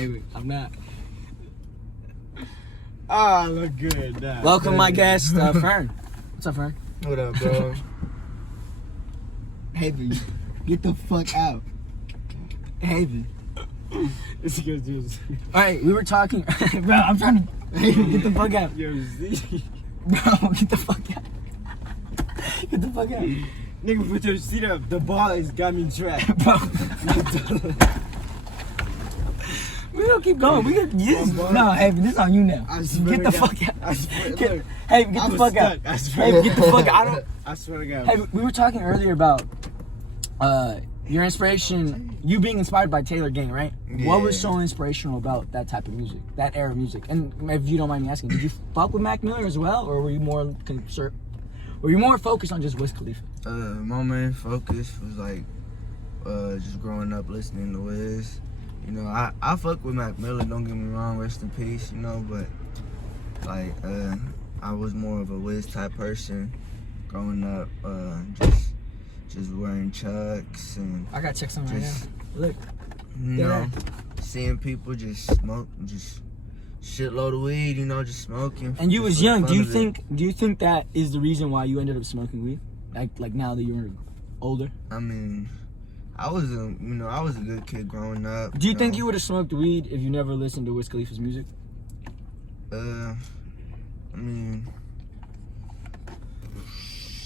Hey, wait, I'm not. I look good. Nah, Welcome, my guest, Fern. What's up, Fern? What up, bro? Haven, get the fuck out. Haven. It's good news. All right, we were talking. Bro, I'm trying to. Haven, get the fuck out. Yo, Z. Bro, get the fuck out. Get the fuck out. Nigga, put your seat up. The ball has got me trapped. Bro. We gonna keep going. We gonna use. No, Haven, this on you now. Get the fuck out. I swear, look, Hey, get the fuck out. I swear. Hey, get the fuck out. I swear to God. Hey, we were talking earlier about your inspiration, you being inspired by Taylor Gang, right? Yeah. What was so inspirational about that type of music, that era of music? And if you don't mind me asking, did you fuck with Mac Miller as well, or were you more focused on just Wiz Khalifa? My main focus was like just growing up listening to Wiz. You know, I fuck with Mac Miller, don't get me wrong, rest in peace, you know, but like I was more of a Wiz type person growing up, just wearing Chucks and I gotta check something right now. Look. You know, seeing people just smoke, just shitload of weed, you know, just smoking. And you was young. Do you think that is the reason why you ended up smoking weed? Like now that you're older? I mean, I was a good kid growing up. Do you think you would have smoked weed if you never listened to Wiz Khalifa's music? I mean,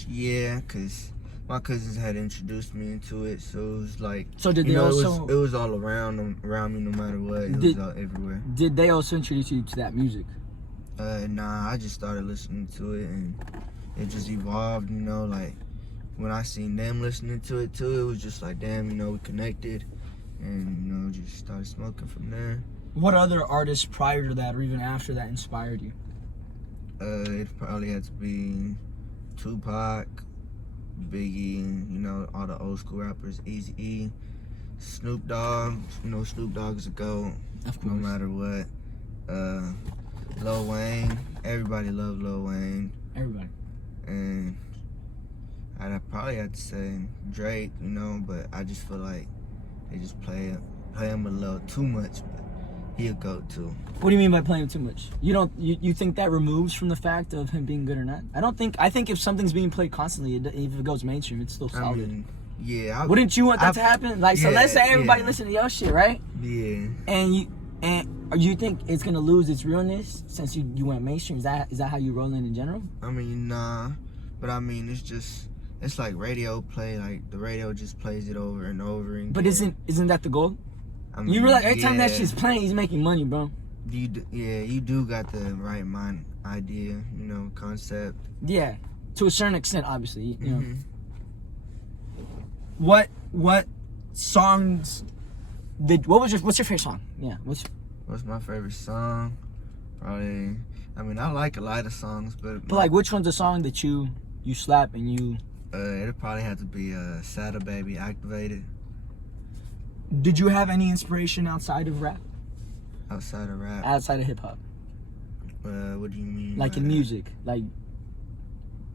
yeah, cause my cousins had introduced me into it, so it was like. So did they also? It was all around me, no matter what. It was all everywhere. Did they also introduce you to that music? Nah, I just started listening to it, and it just evolved. You know, like when I seen them listening to it too, it was just like, damn, you know, we connected, and you know, just started smoking from there. What other artists prior to that, or even after that, inspired you? It probably had to be Tupac, Biggie, you know, all the old school rappers, Eazy-E, Snoop Dogg. You know, Snoop Dogg is a GOAT, no matter what. Lil Wayne, everybody loved Lil Wayne. Everybody. And I'd probably have to say Drake, you know, but I just feel like they just play him a little too much, but he a GOAT too. What do you mean by playing too much? You think that removes from the fact of him being good or not? I think if something's being played constantly, if it goes mainstream, it's still solid. I mean, yeah. Wouldn't you want that to happen? Like, so let's say everybody listen to your shit, right? Yeah. And you think it's gonna lose its realness since you went mainstream? Is that how you rolling in general? I mean, nah, but I mean, it's like radio play. Like the radio just plays it over and over again. But isn't that the goal? I mean, you realize every time that shit's playing, he's making money, bro. You do got the right mind idea, you know, concept. Yeah, to a certain extent, obviously. You know. Mm-hmm. What songs what's your favorite song? Yeah, What's my favorite song? Probably. I mean, I like a lot of songs, but like, which one's a song that you slap and you? It probably had to be "Sada Baby" Activated. Did you have any inspiration outside of rap? Outside of rap? Outside of hip hop? What do you mean? Like in music, like.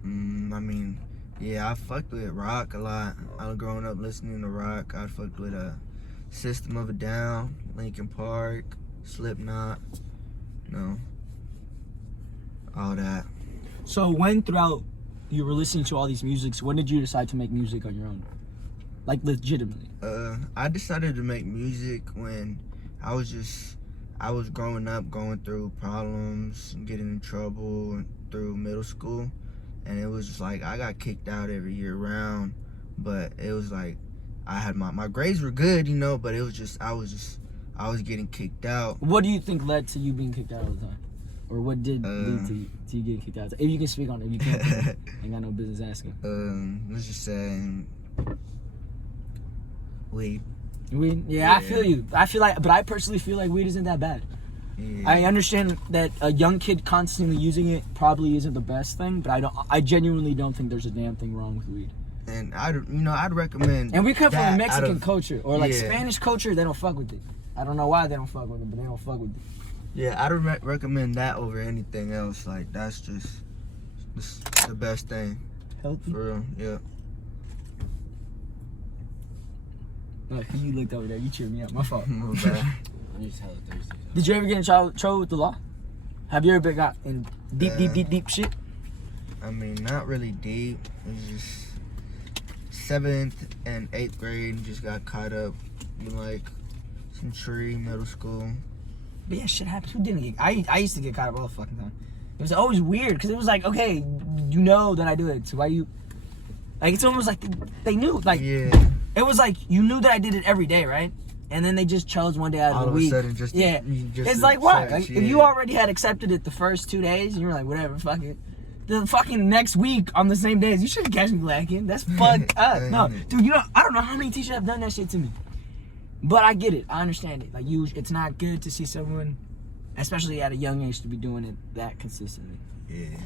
I mean, yeah, I fucked with rock a lot. I was growing up listening to rock. I fucked with System of a Down, Linkin Park, Slipknot, you know, all that. So when throughout you were listening to all these musics, when did you decide to make music on your own? Like, legitimately? I decided to make music when I was growing up, going through problems, getting in trouble through middle school, and it was just like I got kicked out every year round, but it was like I had my grades were good, you know, but it was just I was getting kicked out. What do you think led to you being kicked out all the time? Or what did lead to you getting kicked out? If you can speak on it, if you can't, ain't got no business asking. Let's just say weed. Weed? Yeah, I feel you. But I personally feel like weed isn't that bad. Yeah. I understand that a young kid constantly using it probably isn't the best thing, but I genuinely don't think there's a damn thing wrong with weed. And I'd recommend. And we come from a Mexican culture or like Spanish culture. They don't fuck with it. I don't know why they don't fuck with it, but they don't fuck with it. Yeah, I'd recommend that over anything else. Like that's just the best thing. Healthy. For real, yeah. Oh, you looked over there. You cheered me up. My fault. My bad. I'm just hella thirsty. Did you ever get in trouble with the law? Have you ever got in deep shit? I mean, not really deep. It's just 7th and 8th grade. Just got caught up in like some tree, middle school. But yeah, shit happens. Who didn't get? I used to get caught up all the fucking time. It was always weird because it was like, okay, you know that I do it, so why you? Like it's almost like they knew. Like Yeah. it was like you knew that I did it every day, right? And then they just chose one day out All of the of week. a sudden, just yeah, just it's like why? search, Like, yeah. if you already had accepted it the first 2 days, and you're like, whatever, fuck it. The fucking next week on the same days, you shouldn't catch me lacking. That's fucked up. No, dude, you know, I don't know how many teachers have done that shit to me, but I get it. I understand it. Like it's not good to see someone, especially at a young age, to be doing it that consistently. Yeah.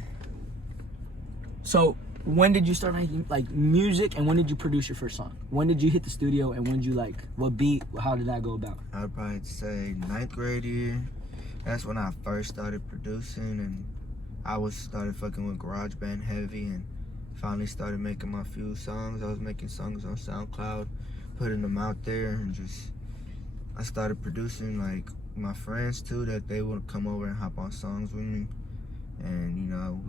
So when did you start making like music, and when did you produce your first song? When did you hit the studio, and when did you like what beat? How did that go about? I'd probably say 9th grade year. That's when I first started producing, and I started fucking with GarageBand heavy, and finally started making my few songs. I was making songs on SoundCloud, putting them out there, and I started producing like my friends too, that they would come over and hop on songs with me, and you know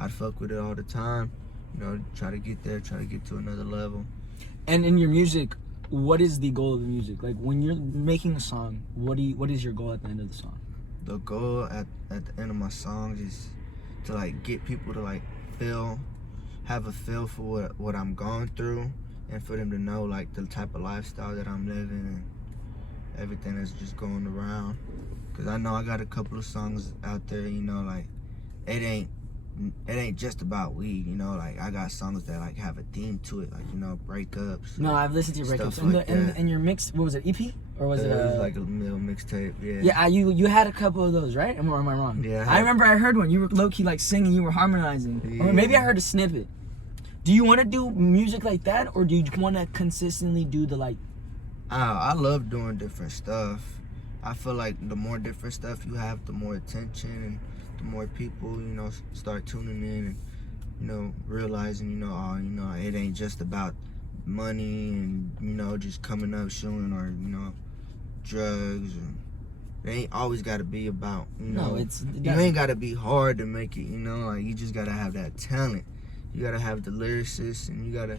I'd fuck with it all the time, you know, try to get there, try to get to another level. And in your music, what is the goal of the music? Like when you're making a song, what is your goal at the end of the song? The goal at the end of my songs is to like get people to like have a feel for what I'm going through, and for them to know like the type of lifestyle that I'm living and everything that's just going around. Cause I know I got a couple of songs out there, you know, like it ain't just about weed, you know, like I got songs that like have a theme to it, like, you know, breakups. No, I've listened to your breakups. Stuff like that. And your mix, what was it, EP? Or was it was like a little mixtape, yeah. Yeah, you had a couple of those, right? Or am I wrong? Yeah. I remember I heard one. You were low-key like singing, you were harmonizing. Yeah. Or maybe I heard a snippet. Do you want to do music like that, or do you want to consistently do the like... I love doing different stuff. I feel like the more different stuff you have, the more attention and the more people, you know, start tuning in and, you know, realizing, you know, it ain't just about money and, you know, just coming up showing, or, you know, drugs. And it ain't always got to be about, you know. No, you ain't got to be hard to make it, you know. Like, you just got to have that talent. You got to have the lyricists, and you got to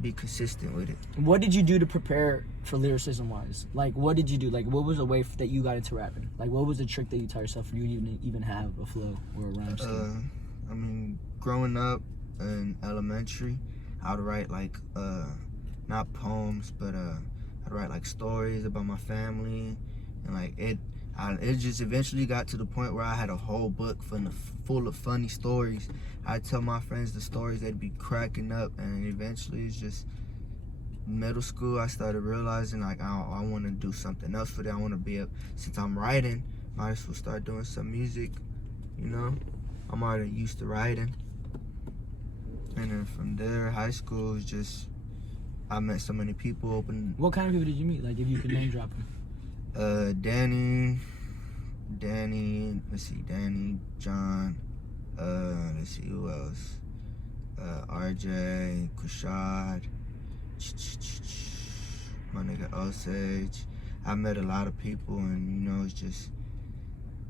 be consistent with it. What did you do to prepare for lyricism wise? Like, what did you do? Like, what was the way that you got into rapping? Like, what was the trick that you taught yourself for you to even have a flow or a rhyme scheme? I mean, growing up in elementary, I would write like not poems, but I'd write like stories about my family, and like it just eventually got to the point where I had a whole book full of funny stories. I'd tell my friends the stories, they'd be cracking up, and eventually it's just middle school, I started realizing like I want to do something else for that. I want to be since I'm writing, might as well start doing some music, you know. I'm already used to writing. And then from there, high school was just, I met so many people. What kind of people did you meet? Like, if you could name drop them. Danny, let's see, Danny, John, let's see who else, RJ, Kushad, my nigga Osage. I met a lot of people, and you know, it's just,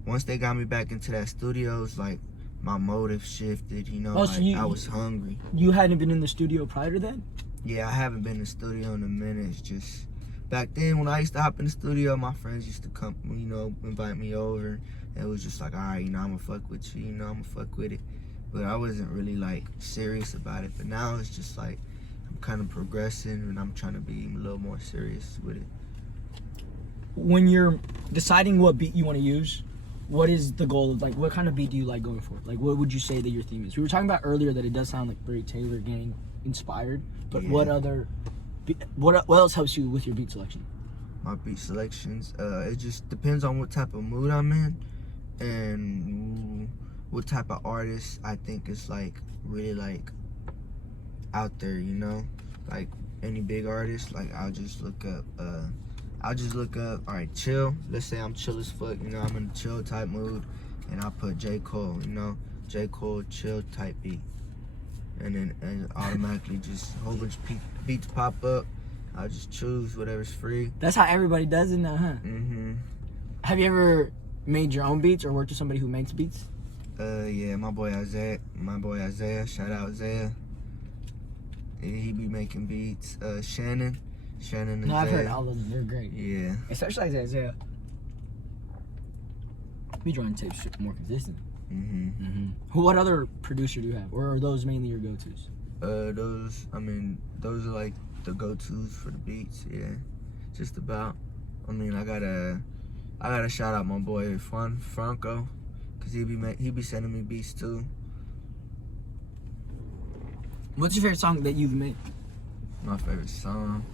once they got me back into that studio, it's like my motive shifted, you know. So like I was hungry. You hadn't been in the studio prior to that? Yeah, I haven't been in the studio in a minute. It's just, back then when I used to hop in the studio, my friends used to come, you know, invite me over. It was just like, all right, you know, I'm gonna fuck with you, you know, I'm gonna fuck with it. But I wasn't really like serious about it. But now it's just like, I'm kind of progressing, and I'm trying to be a little more serious with it. When you're deciding what beat you want to use, what is the goal of, like, what kind of beat do you like going for? Like, what would you say that your theme is? We were talking about earlier that it does sound like very Taylor Gang inspired, but Yeah. what else helps you with your beat selection? My beat selections, it just depends on what type of mood I'm in and what type of artist I think is like really like out there, you know. Like any big artist, like I'll just look up, all right, chill. Let's say I'm chill as fuck, you know, I'm in a chill type mood, and I'll put J. Cole, you know, J. Cole chill type beat. And then automatically just a whole bunch of beats pop up, I just choose whatever's free. That's how everybody does it now, huh? Have you ever made your own beats or worked with somebody who makes beats? Yeah, my boy Isaiah, shout out Isaiah. He be making beats. Shannon and No, I've heard Isaiah. all of them. They're great. Yeah. Especially Isaiah. Be drawing tapes more consistent. What other producer do you have? Or are those mainly your go-tos? Those are like the go-tos for the beats, yeah. Just about. I mean, I gotta shout out my boy Franco, cause he be sending me beats too. What's your favorite song that you've made? My favorite song,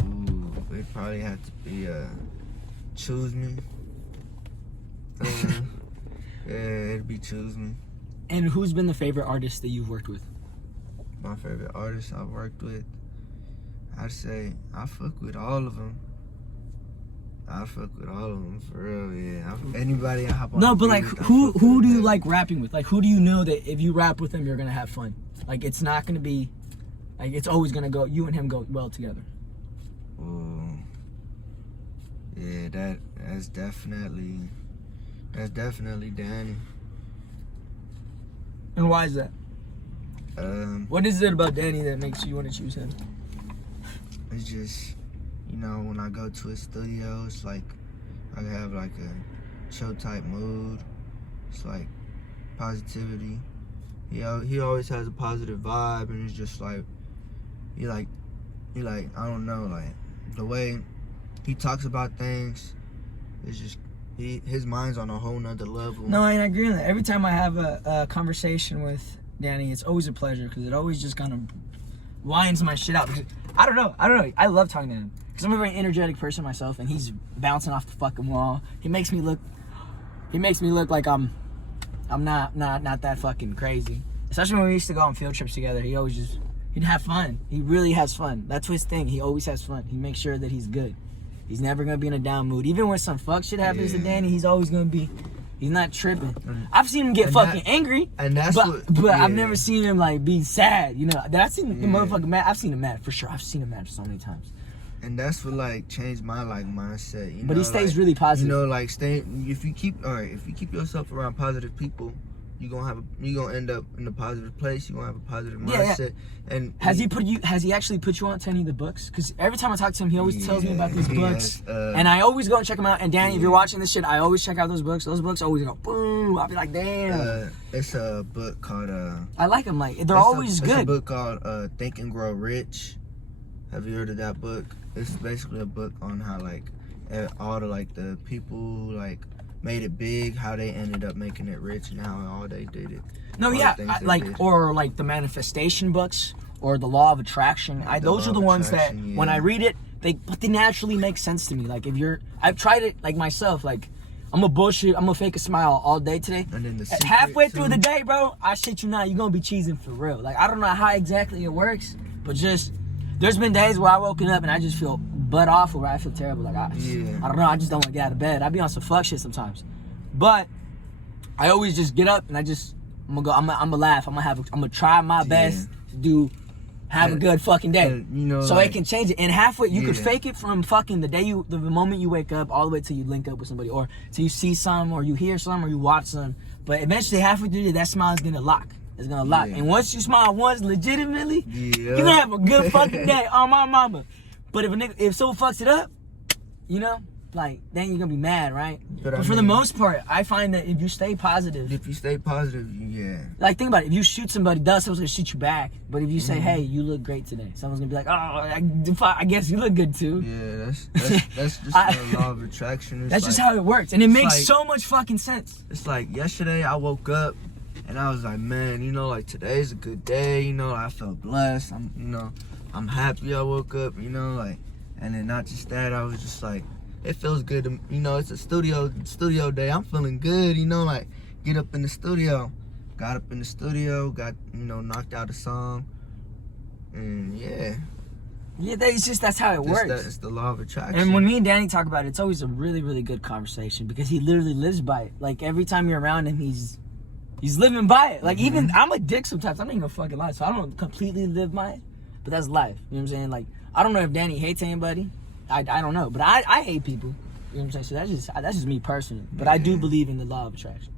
ooh, it probably had to be Choose Me. Yeah, it'd be Choose Me. And who's been the favorite artist that you've worked with? My favorite artist I've worked with, I'd say I fuck with all of them. For real, yeah. Anybody I hop on. No, but like, who do you like rapping with? Like, who do you know that if you rap with him, you're gonna have fun? Like, it's not gonna be, like, it's always gonna go. You and him go well together. Ooh. Yeah, that's definitely Danny. And why is that? What is it about Danny that makes you want to choose him? It's just, you know, when I go to his studio, it's like I have like a chill type mood. It's like positivity. He always has a positive vibe, and it's just like he like I don't know, like the way he talks about things. It's just his mind's on a whole nother level. No, I agree on that. Every time I have a conversation with Danny, it's always a pleasure because it always just kind of winds my shit out. Because I don't know. I love talking to him because I'm a very energetic person myself, and he's bouncing off the fucking wall. He makes me look like I'm not that fucking crazy. Especially when we used to go on field trips together. He'd have fun. He really has fun. That's his thing. He always has fun. He makes sure that he's good. He's never gonna be in a down mood. Even when some fuck shit happens to Danny, he's always gonna be. He's not tripping. I've seen him get fucking angry, and that's but I've never seen him like be sad. You know, I've seen the motherfucker mad. I've seen him mad for sure. I've seen him mad so many times. And that's what like changed my like mindset. You but know, he stays like, really positive. You know, like if you keep yourself around positive people, you're gonna end up in a positive place. You're gonna have a positive mindset. Yeah. And has he actually put you on to any of the books? Because every time I talk to him, he always tells me about these books, and I always go and check them out. And Danny, if you're watching this shit, I always check out those books. Those books always go boom. I'll be like, damn. It's a book called I like them. Like they're always good. It's a book called Think and Grow Rich. Have you heard of that book? It's basically a book on how like all the people like made it big, how they ended up making it rich, and how all they did it. No, yeah, or like the manifestation books or the law of attraction. Those are the ones that when I read it, they naturally make sense to me. Like I've tried it like myself. Like I'm gonna fake a smile all day today. And then halfway through the day, bro, I shit you not, you're gonna be cheesing for real. Like I don't know how exactly it works, but just there's been days where I woken up and I just feel butt awful, where I feel terrible. Like I don't know, I just don't want to get out of bed. I be on some fuck shit sometimes, but I always just get up and I'm gonna laugh. I'm gonna try my best to have a good fucking day. You know, so like, it can change it. And halfway, you could fake it from fucking the moment you wake up all the way till you link up with somebody, or till you see some, or you hear some, or you watch some. But eventually, halfway through the day, that smile is gonna lock. It's gonna lock. And once you smile once, legitimately, you're gonna have a good fucking day on my mama. But if someone fucks it up, you know, like, then you're gonna be mad, right? But for the most part, I find that if you stay positive. Like, think about it. If you shoot somebody, someone's gonna shoot you back. But if you say, hey, you look great today, someone's gonna be like, oh, I guess you look good too. Yeah, that's just the law of attraction. That's just how it works. And it makes so much fucking sense. It's like yesterday I woke up and I was like, man, you know, like today's a good day. You know, I felt blessed. I'm happy I woke up, you know, like, and then not just that, I was just like, it feels good to, you know, it's a studio day. I'm feeling good, you know, like, get up in the studio. Got up in the studio, knocked out a song, and yeah. Yeah, that's how it works. It's the law of attraction. And when me and Danny talk about it, it's always a really, really good conversation because he literally lives by it. Like, every time you're around him, he's living by it. Like, even, I'm a dick sometimes. I'm not even gonna fucking lie, so I don't completely live by it. But that's life. You know what I'm saying? Like, I don't know if Danny hates anybody. I don't know, but I hate people. You know what I'm saying? So that's just me personally. But I do believe in the law of attraction.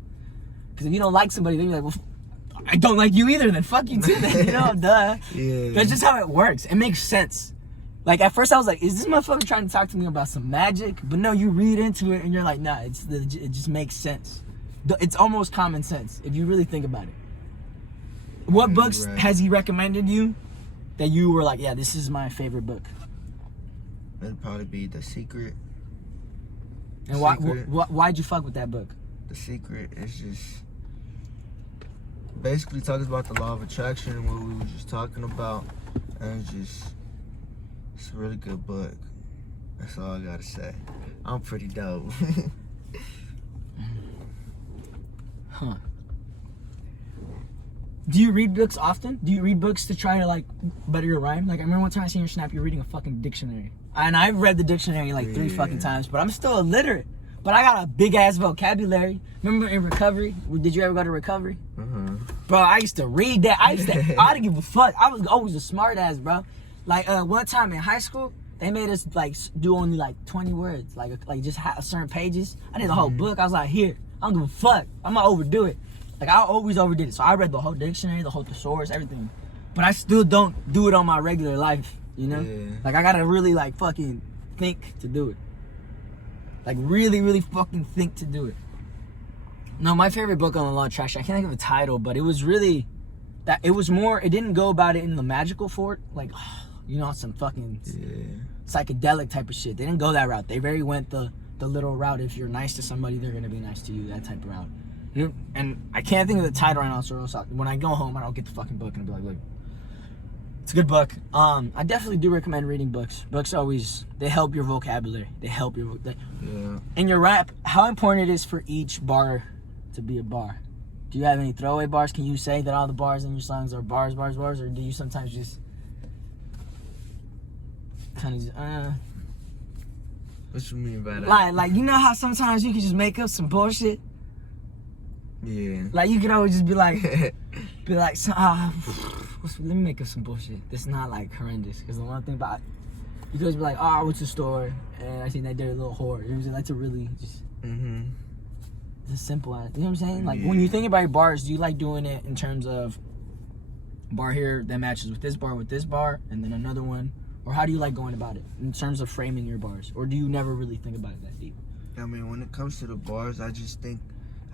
Because if you don't like somebody, then you're like, well, I don't like you either. Then fuck you too. Then, you know, duh. Yeah. That's just how it works. It makes sense. Like at first I was like, is this motherfucker trying to talk to me about some magic? But no, you read into it and you're like, nah, it just makes sense. It's almost common sense if you really think about it. What books has he recommended you that you were like, yeah, this is my favorite book? It'd probably be The Secret. And why'd you fuck with that book? The Secret is just basically talking about the law of attraction, what we were just talking about, and it's a really good book. That's all I gotta say. I'm pretty dope. Huh. Do you read books often? Do you read books to try to like better your rhyme? Like I remember one time I seen your snap, you're reading a fucking dictionary. And I've read the dictionary like 3 fucking times, but I'm still illiterate. But I got a big ass vocabulary. Remember in recovery? Did you ever go to recovery? Bro, I used to read that. I didn't give a fuck. I was always a smart ass, bro. Like one time in high school, they made us like do only like 20 words, like just certain pages. I did the whole book. I was like, here, I don't give a fuck. I'm gonna overdo it. Like I always overdid it. So I read the whole dictionary, the whole thesaurus, everything. But I still don't do it on my regular life, you know? Yeah. Like I gotta really like fucking think to do it. Like really, really fucking think to do it. No, my favorite book on the law of attraction, I can't think of a title, but it was really that it was more, it didn't go about it in the magical fort, like you know, some fucking psychedelic type of shit. They didn't go that route. They very went the little route. If you're nice to somebody, they're gonna be nice to you, that type of route. And I can't think of the title right now, so when I go home, I don't get the fucking book and I'll be like, look, it's a good book. I definitely do recommend reading books. Books always, they help your vocabulary. They help your in your rap, how important it is for each bar to be a bar. Do you have any throwaway bars? Can you say that all the bars in your songs are bars, or do you sometimes just kind of just, What you mean by that? Like you know how sometimes you can just make up some bullshit? Yeah. Like you could always just be like, let me make up some bullshit. That's not like horrendous. Because the one thing about, you could always be like, oh, I went to the store and I seen that dirty little whore. You know what I'm saying? That's a really just, just simple. You know what I'm saying? Like when you think about your bars, do you like doing it in terms of bar here that matches with this bar, and then another one? Or how do you like going about it in terms of framing your bars? Or do you never really think about it that deep? I mean, when it comes to the bars, I just think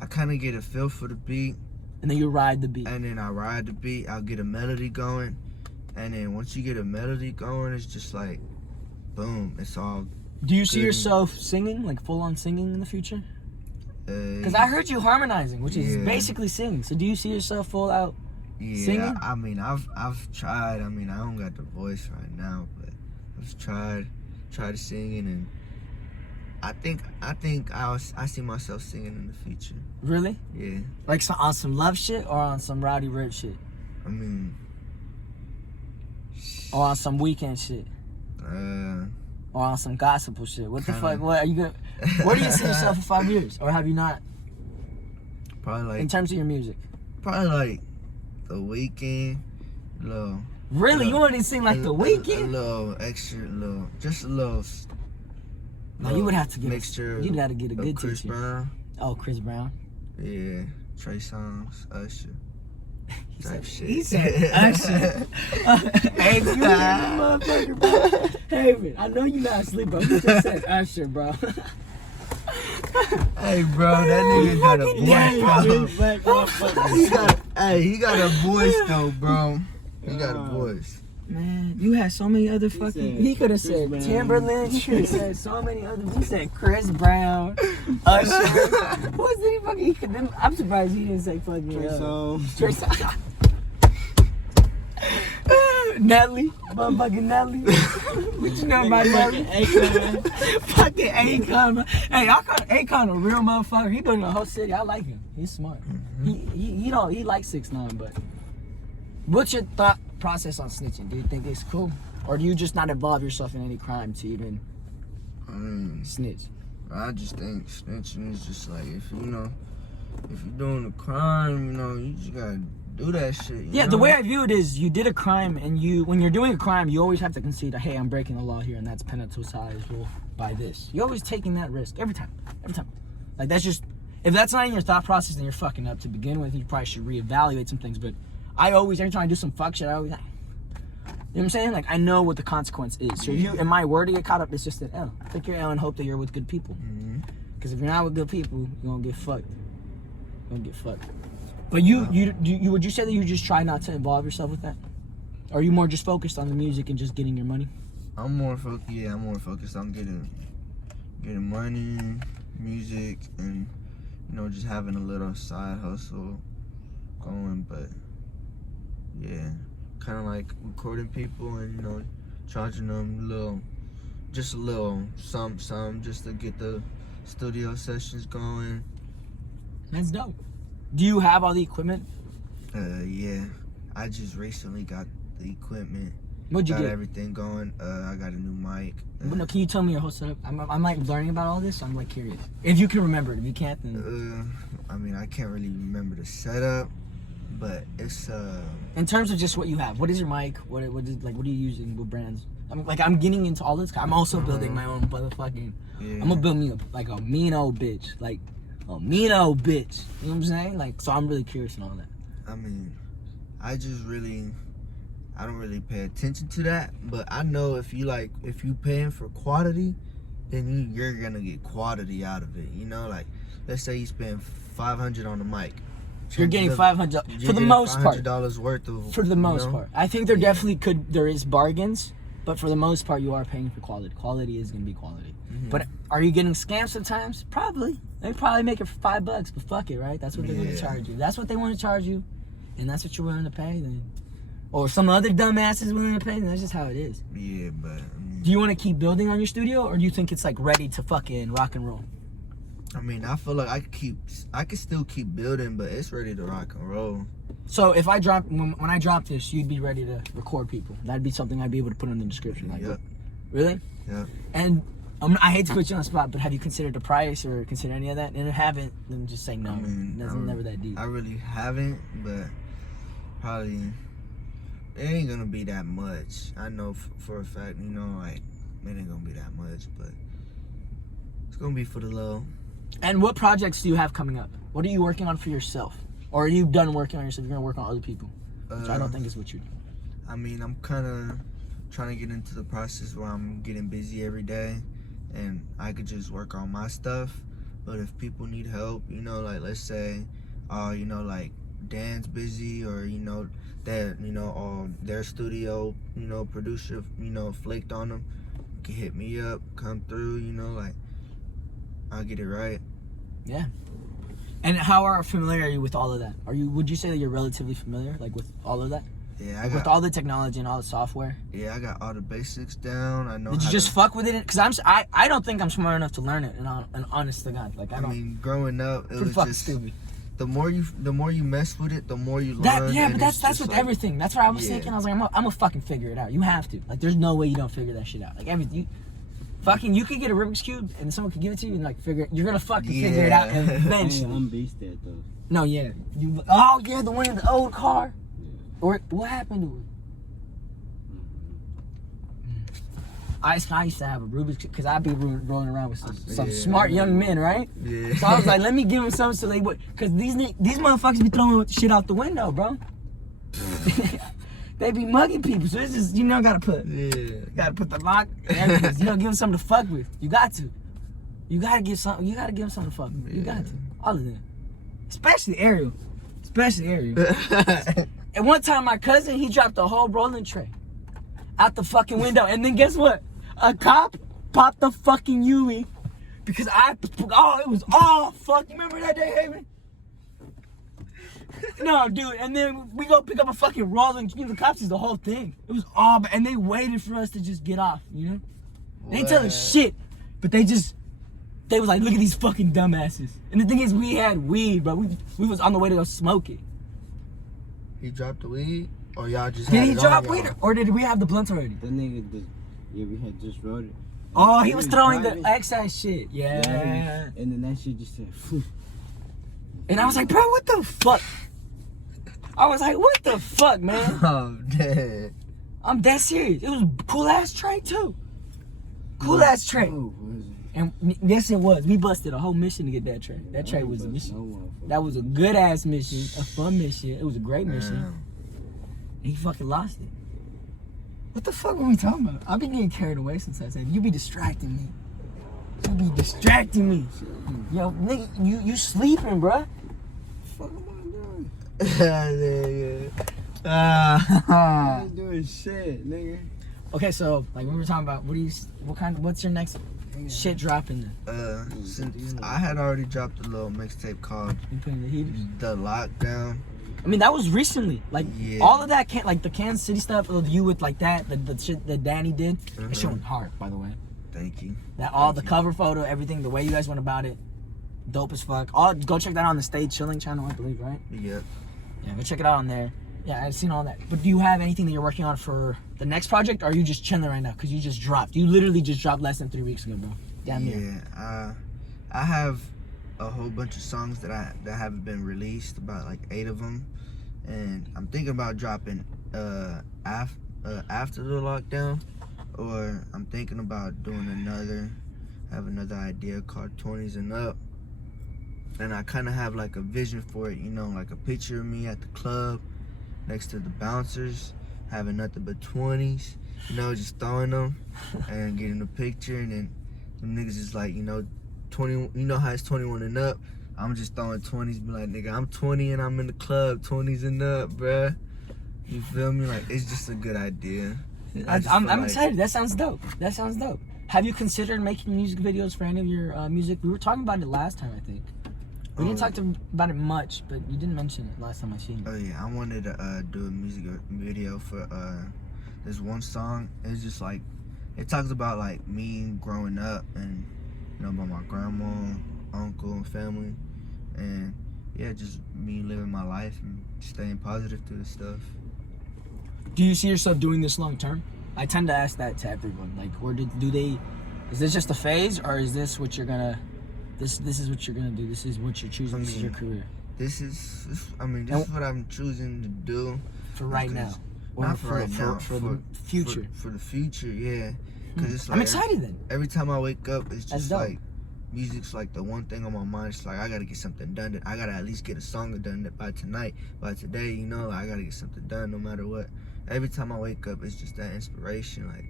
I kind of get a feel for the beat. And then you ride the beat. And then I ride the beat. I'll get a melody going. And then once you get a melody going, it's just like, boom, it's all Do you see yourself singing, like full-on singing in the future? Because I heard you harmonizing, which is basically singing. So do you see yourself full out singing? I mean, I've tried. I mean, I don't got the voice right now, but I've tried singing, and I think I see myself singing in the future. Really? Yeah. Like on some love shit or on some rowdy rip shit? I mean, or on some weekend shit? Or on some gospel shit? What the fuck? What are you gonna? Where do you see yourself in 5 years? Or have you not? Probably like, in terms of your music. Probably like The Weeknd, Really? You want to sing like The Weeknd? A little extra, just a little. No, you would have to get mixture. You'd have to get a good Chris teacher. Brown. Oh, Chris Brown. Yeah, Trey Songz, Usher. He said Usher. Hey, you motherfucker, bro. Hey, man, I know you're not asleep, bro. You just said Usher, bro. Hey, bro, that nigga got a voice, bro. He got a voice, though, bro. He got a voice. Man, you had so many other fucking. He could have said Timberland. He could have said so many other. He said Chris Brown, Usher. What was he fucking? He could. I'm surprised he didn't say fucking Trey Songz. Trey Songz. Nelly, motherfucking Nelly. What you know about Nelly? Fucking Akon. Hey, I call Akon a real motherfucker. He been in the whole city. I like him. He's smart. He likes 6ix9ine, but what's your thought process on snitching? Do you think it's cool, or do you just not involve yourself in any crime to even snitch? I just think snitching is just like, if you're doing a crime, you just gotta do that shit. Yeah, know? the way I view it is, you did a crime, and when you're doing a crime, you always have to concede, hey, I'm breaking the law here, and that's penalizable by this. You're always taking that risk every time. Like, that's just, if that's not in your thought process, then you're fucking up to begin with. You probably should reevaluate some things. But I always, every time I do some fuck shit, I always, you know what I'm saying? Like, I know what the consequence is. So you, in my word to get caught up, it's just an L. Take your L and hope that you're with good people. Because if you're not with good people, you're gonna get fucked. But you would you say that you just try not to involve yourself with that? Or are you more just focused on the music and just getting your money? I'm more focused on getting money, music, and just having a little side hustle going. But yeah, kind of like recording people and charging them just a little some just to get the studio sessions going. That's dope. Do you have all the equipment? Yeah, I just recently got the equipment. What'd you got get? Everything going. I got a new mic. No, can you tell me your whole setup? I'm like learning about all this, so I'm like curious. If you can remember it, if you can't, then. I mean, I can't really remember the setup, but it's In terms of just what you have, what is your mic? What are you using? What brands? I'm getting into all this. I'm also building my own motherfucking. Yeah. I'm gonna build me a mean old bitch, like a mean old bitch. You know what I'm saying? Like, so I'm really curious and all that. I mean, I don't really pay attention to that, but I know if you paying for quality, then you're gonna get quality out of it. Like, let's say you spend $500 on the mic. You're getting $500 for the most part. $500 worth of. For the most part, I think there is bargains, but for the most part, you are paying for quality. Quality is gonna be quality. But are you getting scammed sometimes? Probably. They probably make it for $5, but fuck it, right? That's what they're gonna charge you. That's what they want to charge you, and that's what you're willing to pay. Then, or some other dumbass is willing to pay. Then that's just how it is. Yeah, but. Do you want to keep building on your studio, or do you think it's like ready to fucking rock and roll? I mean, I feel like I could still keep building, but it's ready to rock and roll. So if when I drop this, you'd be ready to record people. That'd be something I'd be able to put in the description. Like, Yep. Really? Yeah. And I hate to put you on the spot, but have you considered the price or considered any of that? And if you haven't, then just say no. I mean, That's never that deep. I really haven't, but probably it ain't gonna be that much. I know for a fact, like it ain't gonna be that much, but it's gonna be for the low. And what projects do you have coming up? What are you working on for yourself? Or are you done working on yourself? You're gonna work on other people, which I don't think is what you're doing. I mean, I'm kind of trying to get into the process where I'm getting busy every day, and I could just work on my stuff. But if people need help, like let's say, like Dan's busy, or that their studio, producer, flaked on them, can hit me up, come through, like I'll get it right. Yeah. And how familiar are you with all of that? Would you say that you're relatively familiar, like with all of that? Yeah, with all the technology and all the software. Yeah, I got all the basics down. I know. Did you just fuck with it? Because I don't think I'm smart enough to learn it. And honest to God, like I mean, growing up, it was fucking just stupid. The more you mess with it, the more you learn. But that's with everything. That's what I was Yeah. thinking. I was like, I'm gonna fucking figure it out. You have to. Like, there's no way you don't figure that shit out. Like everything. You could get a Rubik's Cube and someone could give it to you and like you're gonna fucking figure it out eventually. I'm beast at though. No, yeah. The one in the old car. Or what happened to it? I used to have a Rubik's Cube because I'd be rolling around with some smart young men, right? Yeah. So I was like, let me give them something so they would, because these motherfuckers be throwing shit out the window, bro. They be mugging people, so it's just gotta put the lock and everything. Give them something to fuck with. You got to. You gotta give them something to fuck with. You got to. All of them. Especially Ariel. And one time my cousin, he dropped a whole rolling tray out the fucking window. And then guess what? A cop popped the fucking Yui because it was all fuck. You remember that day, Haven? No, dude. And then we go pick up a fucking rolling. The cops is the whole thing. It was all, and they waited for us to just get off. They didn't tell us shit, but they was like, look at these fucking dumbasses. And the thing is, we had weed, bro. We was on the way to go smoke it. He dropped the weed, or y'all just did he drop weed, or did we have the blunts already? That nigga, we had just wrote it. Oh, he was throwing the excess shit. Yeah. And then that shit just said, phew. And I was like, bro, what the fuck? I was like, what the fuck, man? I'm dead. I'm dead serious. It was a cool ass tray too. Cool ass tray. Oh, was it? And yes, it was. We busted a whole mission to get that tray. That tray was a mission. No one. That was a good ass mission, a fun mission. It was a great mission. Damn. He fucking lost it. What the fuck were we talking about? I've been getting carried away since I said you be distracting me. You be distracting me. Yo, nigga, you sleeping, bruh. What the fuck am I doing? Nigga. I ain't doing shit, nigga. Okay, so like we were talking about, what's your next shit dropping? Since I had already dropped a little mixtape called You putting the heaters? The Lockdown. I mean, that was recently. Like Yeah. all of that, like the Kansas City stuff, of you with like that, the shit that Danny did. That shit went hard, by the way. Thank you. That all the Thank you. cover photo, everything, the way you guys went about it, dope as fuck. Go check that out on the Stay Chilling channel, I believe, right? Yep. Yeah, go check it out on there. Yeah, I've seen all that. But do you have anything that you're working on for the next project, or are you just chilling right now? Because you just dropped. You literally just dropped less than 3 weeks ago, bro. Damn near. Yeah. I have a whole bunch of songs that haven't been released, about like 8 of them, and I'm thinking about dropping after the lockdown, or I'm thinking about doing have another idea called 20s and Up. And I kind of have like a vision for it, you know, like a picture of me at the club next to the bouncers, having nothing but 20s, you know, just throwing them and getting a picture. And then them niggas is like, you know, 20, you know how it's 21 and up. I'm just throwing 20s, be like, nigga, I'm 20 and I'm in the club, 20s and up, bruh. You feel me? Like, it's just a good idea. I'm excited. That sounds dope. Have you considered making music videos for any of your music? We were talking about it last time, I think. We didn't talk about it much, but you didn't mention it last time I seen Oh it. yeah, I wanted to do a music video for this one song. It's just like, it talks about like me growing up, and you know, about my grandma, uncle, and family, and yeah, just me living my life and staying positive through this stuff. Do you see yourself doing this long term? I tend to ask that to everyone. Like, or do they? Is this just a phase, or is this what you're gonna? This is what you're gonna do. This is what you're choosing. This is your career. This is what I'm choosing to do For right now. Or not for right now, for the future. For the future, yeah. Because it's like I'm excited then. Every time I wake up, it's That's just dope. like music's like the one thing on my mind. It's like I gotta get something done. I gotta at least get a song done by tonight, by today. You know, like, I gotta get something done no matter what. Every time I wake up, it's just that inspiration. Like,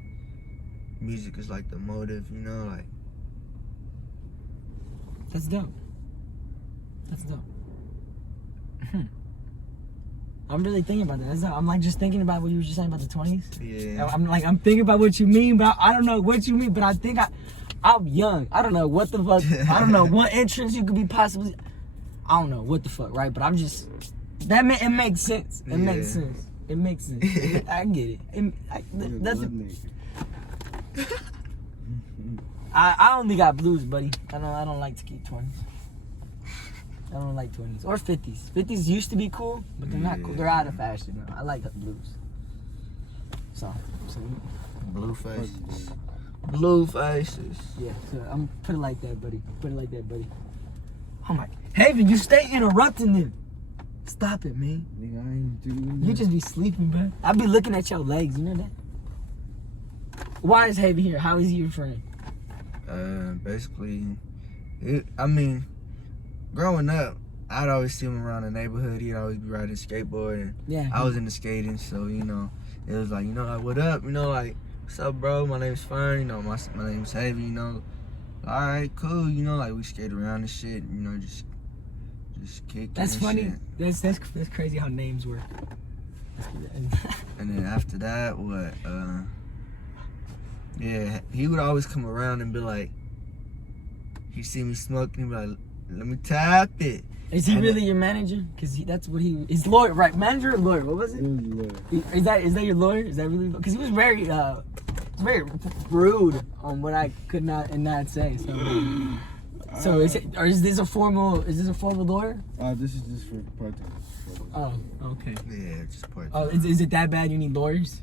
music is like the motive. You know, like. That's dope. I'm really thinking about that. That's dope. I'm like just thinking about what you were just saying about the 20s. Yeah. I'm thinking about what you mean, but I don't know what you mean. But I think I'm young. I don't know what the fuck. I don't know what entrance you could be possibly. I don't know what the fuck, right? But I'm just it makes sense. It makes sense. It makes sense. I get it. I only got blues, buddy. I don't like to keep 20s. I don't like 20s or 50s. 50s used to be cool, but they're not cool. They're out of fashion now. I like the blues. So Blue faces. Blue faces. yeah. So I'm put it like that, buddy. Oh my, Haven, you stay interrupting them. Stop it, man. Nigga, I ain't doing You just be sleeping, bro. I be looking at your legs. You know that. Why is Haven here? How is he your friend? Basically, growing up, I'd always see him around the neighborhood. He'd always be riding skateboard, and Yeah. I was into skating, so you know, it was like, you know, like, what up? You know, like, what's up, bro? My name's Fern. You know, my name's Heavy. You know, all right, cool. You know, like, we skate around and shit. You know, just kick. That's and funny. shit. That's crazy how names work. And then after that, yeah, he would always come around and be like, he'd see me smoking, he'd be like, let me tap it. Is he really your manager? Because that's what he is. Lawyer, right? Manager or lawyer? What was it? Is that your lawyer? Is that really? Because he was very rude on what I could not and not say. So is this a formal lawyer? This is just for part-time. Oh, okay. Yeah, just part. Oh, is it that bad? You need lawyers?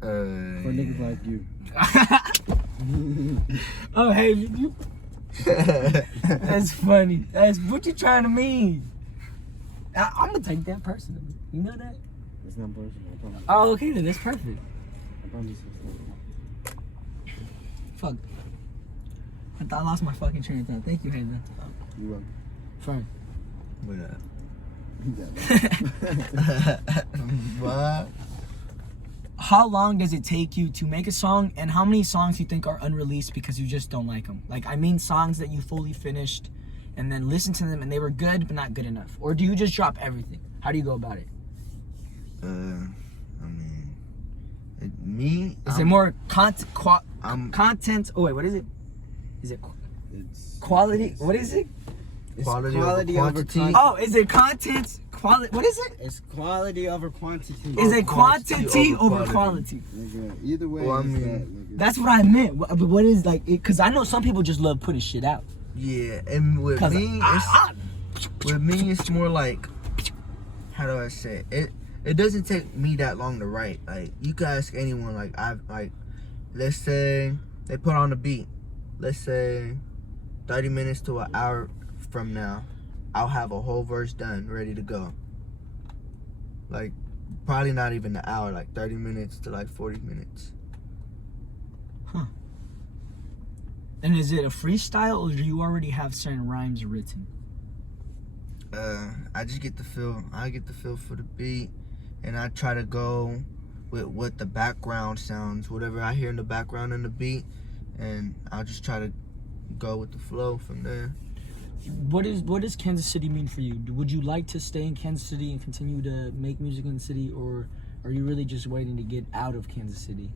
For niggas like you. Oh, hey, you. That's funny. That's what you trying to mean. I'm gonna take that personally. You know that? It's not personal. I promise. Oh, okay, then that's perfect. I promise it's not. Fuck. I thought I lost my fucking train of thought. Thank you, Hayden. You welcome. Fern. What up? Yeah, What? How long does it take you to make a song, and how many songs you think are unreleased because you just don't like them? Like, I mean songs that you fully finished and then listen to them and they were good but not good enough. Or do you just drop everything? How do you go about it? I mean, me. Is it more content? Oh wait, what is it? Is it it's quality? What is it? It's Quality quality over over quantity. quantity. Oh, is it content? Quality? What is it? It's quality over quantity. Is it quantity quantity over over quality? nigga, either way, Well, I it's mean, that, nigga. That's what I meant. But what is like? Because I know some people just love putting shit out. Yeah, and with 'Cause me, with me, it's more like, how do I say it? It doesn't take me that long to write. Like, you can ask anyone. Like, let's say they put on a beat. Let's say 30 minutes to an hour from now, I'll have a whole verse done, ready to go. Like, probably not even an hour. Like 30 minutes to like 40 minutes. And is it a freestyle, or do you already have certain rhymes written? I just get the feel. I get the feel for the beat, and I try to go with what the background sounds, whatever I hear in the background in the beat, and I'll just try to go with the flow from there. What does Kansas City mean for you? Would you like to stay in Kansas City and continue to make music in the city, or are you really just waiting to get out of Kansas City?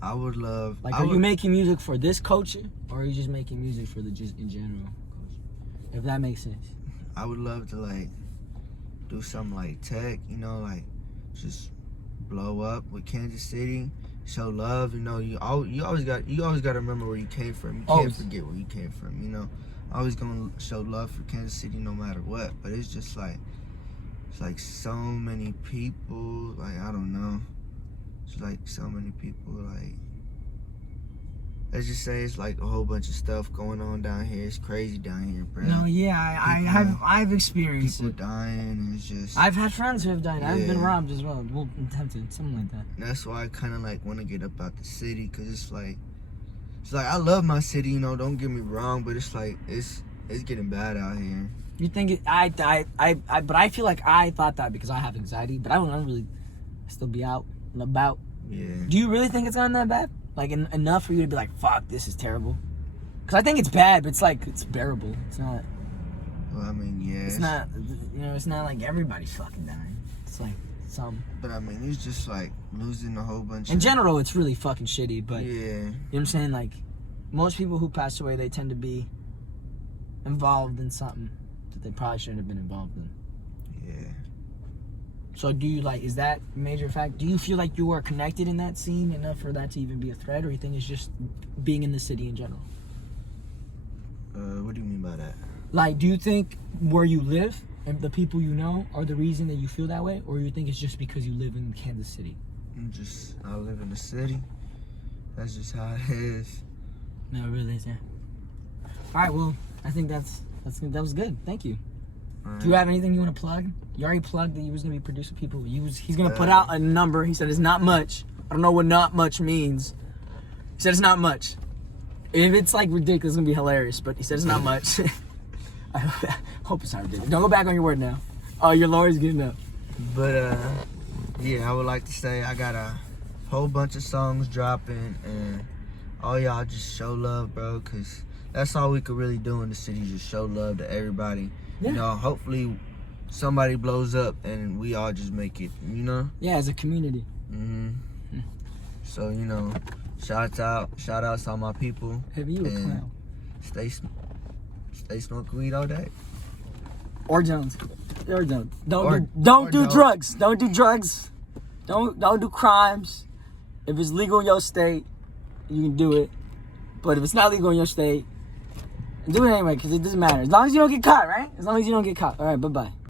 I would love. Like, are you making music for this culture, or are you just making music for the just in general culture? If that makes sense. I would love to like do something like tech, you know, like just blow up with Kansas City, show love. You know, you always got to remember where you came from. You can't forget where you came from. You know, always gonna show love for Kansas City no matter what. But it's just like so many people. Like, I don't know. It's like so many people. Like, let's just say it's like a whole bunch of stuff going on down here. It's crazy down here, bro. No, yeah, I've experienced People it. dying, and it's just. I've had friends who have died. I've been Yeah. robbed as well. Well, attempted, something like that. That's why I kind of like want to get up out the city, cause it's like I love my city, you know. Don't get me wrong, but it's like it's getting bad out here. You think it? But I feel like I thought that because I have anxiety. But I don't really still be out and about. Yeah. Do you really think it's gotten that bad? Like enough for you to be like, fuck, this is terrible? Because I think it's bad, but it's like it's bearable. It's not. Well, I mean, yeah. It's not. You know, it's not like everybody's fucking dying. It's like some. But I mean, it's just like losing a whole bunch. In general, it's really fucking shitty. But Yeah. you know what I'm saying? Like, most people who pass away, they tend to be involved in something that they probably shouldn't have been involved in. Yeah. So do you like, is that a major fact? Do you feel like you are connected in that scene enough for that to even be a threat, or you think it's just being in the city in general? What do you mean by that? Like, do you think where you live and the people you know are the reason that you feel that way, or you think it's just because you live in Kansas City? I live in the city. That's just how it is. No, it really is, yeah. All right, well, I think that was good. Thank you. Do you have anything you want to plug? You already plugged that you was gonna be producing people. He's gonna put out a number. He said it's not much. I don't know what not much means. He said it's not much. If it's like ridiculous, it's gonna be hilarious. But he said it's not much. I hope it's not ridiculous. Don't go back on your word now. Oh, your lawyer's getting up. But yeah, I would like to say I got a whole bunch of songs dropping, and all y'all just show love, bro, cause that's all we could really do in the city, just show love to everybody. Yeah. You know, hopefully somebody blows up and we all just make it, you know? Yeah, as a community. So, you know, shout outs to all my people. Have you a and clown? Stay smoking weed all day. Or don't. Or don't. Or Don't do don't. drugs. Don't do drugs. Don't do crimes. If it's legal in your state, you can do it. But if it's not legal in your state, do it anyway, because it doesn't matter. As long as you don't get caught, right? As long as you don't get caught. All right, bye-bye.